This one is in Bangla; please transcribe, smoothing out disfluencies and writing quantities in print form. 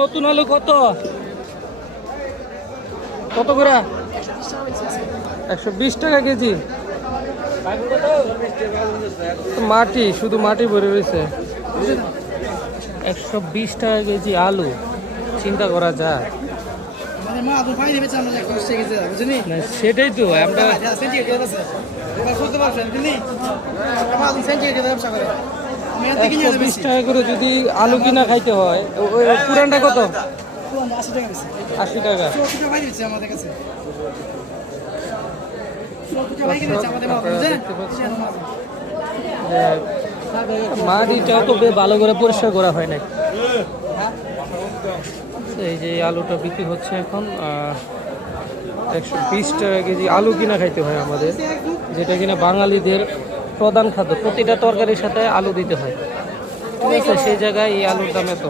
নতুন আলু কত কত করে? 120 টাকা কেজি। মাটি, শুধু মাটি ভরে রয়েছে। 120 টাকা কেজি আলু, চিন্তা করা যায় না? সেটাই তো আমরা 120 টাকা করে যদি আলু কিনা খাইতে হয়, পুরানটা কত? 80 টাকা। মাটিটাও তো ভালো করে পরিষ্কার করা হয় নাই। এই যে আলুটা বিক্রি হচ্ছে এখন 120 টাকা কেজি। আলু কিনা খাইতে হয় আমাদের, যেটা কিনা বাঙালিদের প্রধান খাদ্য। প্রতিটা তরকারির সাথে আলু দিতে হয়, ঠিক আছে? সেই জায়গায় এই আলুর দাম এত।